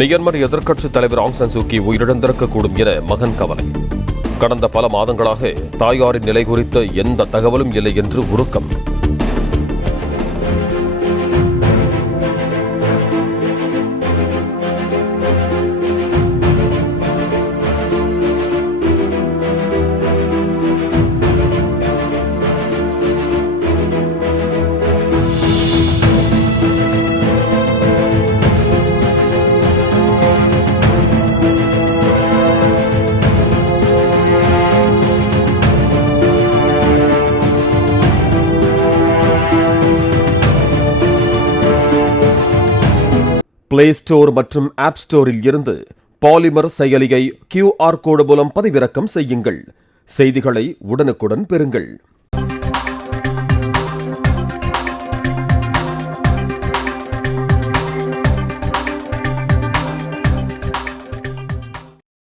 Myanmar எதிர்க்கட்சித் தலைவர் Aung San Suu Kyi உயிரிழந்திருக்கக்கூடும் என மகன் கவலை. கடந்த பல மாதங்களாக தாயாரின் நிலை குறித்த எந்த தகவலும் இல்லை என்று உருக்கம். பிளே ஸ்டோர் மற்றும் ஆப் ஸ்டோரில் இருந்து பாலிமர் செயலியை QR கோடு மூலம் பதிவிறக்கம் செய்யுங்கள். செய்திகளை உடனுக்குடன் பெறுங்கள்.